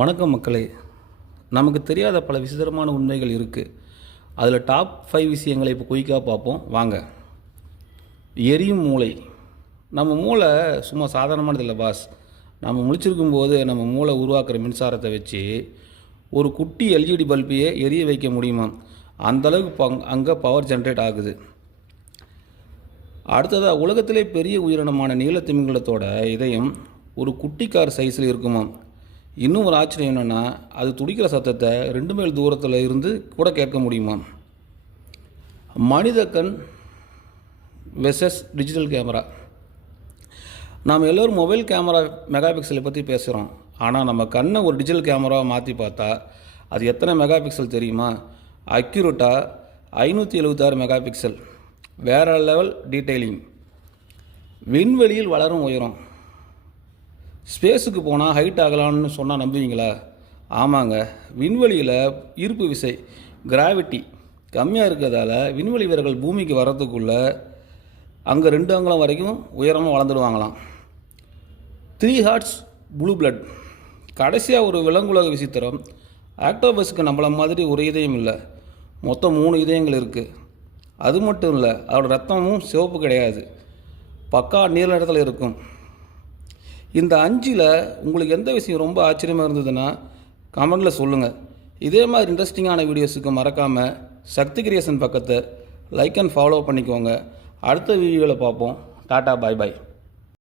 வணக்கம் மக்களே. நமக்கு தெரியாத பல விசித்திரமான உண்மைகள் இருக்குது. அதில் டாப் 5 விஷயங்களை இப்போ குயிக்காக பார்ப்போம் வாங்க. எரியும் மூளை. நம்ம மூளை சும்மா சாதாரணமானது இல்லை பாஸ். நம்ம முழிச்சிருக்கும் போது நம்ம மூளை உருவாக்குற மின்சாரத்தை வச்சு ஒரு குட்டி எல்இடி பல்பையே எரிய வைக்க முடியுமா? அந்தளவுக்கு அங்கே பவர் ஜென்ரேட் ஆகுது. அடுத்ததாக, உலகத்திலே பெரிய உயிரினமான நீலத்திமிங்கலத்தோட இதயம் ஒரு குட்டி கார் சைஸில் இருக்குமா? இன்னும் ஒரு ஆச்சரியம் என்னென்னா, அது துடிக்கிற சத்தத்தை 2 மைல் தூரத்தில் இருந்து கூட கேட்க முடியுமா? மனித கண் வெர்சஸ் டிஜிட்டல் கேமரா. நாம் எல்லோரும் மொபைல் கேமரா மெகா பிக்சலை பற்றி பேசுகிறோம். ஆனால் நம்ம கண்ணை ஒரு டிஜிட்டல் கேமராவை மாற்றி பார்த்தா அது எத்தனை மெகா பிக்சல் தெரியுமா? அக்யூரேட்டாக 576 மெகா பிக்சல். வேறு லெவல் டீட்டெயிலிங். விண்வெளியில் வளரும் உயரம். ஸ்பேஸுக்கு போனால் ஹைட் ஆகலான்னு சொன்னால் நம்புவீங்களா? ஆமாங்க. விண்வெளியில் ஈர்ப்பு விசை கிராவிட்டி கம்மியாக இருக்கிறதால விண்வெளி வீரர்கள் பூமிக்கு வர்றதுக்குள்ளே அங்கே 2 அங்குலம் வரைக்கும் உயரமாக வளர்ந்துடுவாங்களாம். 3 ஹார்ட்ஸ் ப்ளூ பிளட். கடைசியாக ஒரு விலங்குலக விசித்திரம். ஆக்டோபஸுக்கு நம்மள மாதிரி ஒரு இதயம் இல்லை, மொத்தம் 3 இதயங்கள் இருக்குது. அது மட்டும் இல்லை, அதோட ரத்தமும் சிவப்பு கிடையாது, பக்கா நீல நிறத்தில் இருக்கும். இந்த 5ல் உங்களுக்கு எந்த விஷயம் ரொம்ப ஆச்சரியமாக இருந்ததுன்னா கமெண்டில் சொல்லுங்கள். இதே மாதிரி இன்ட்ரெஸ்டிங்கான வீடியோஸுக்கு மறக்காமல் சக்தி கிரியேஷன் பக்கத்தை லைக் அண்ட் ஃபாலோ பண்ணிக்கோங்க. அடுத்த வீடியோவில் பார்ப்போம். டாட்டா, பாய் பாய்.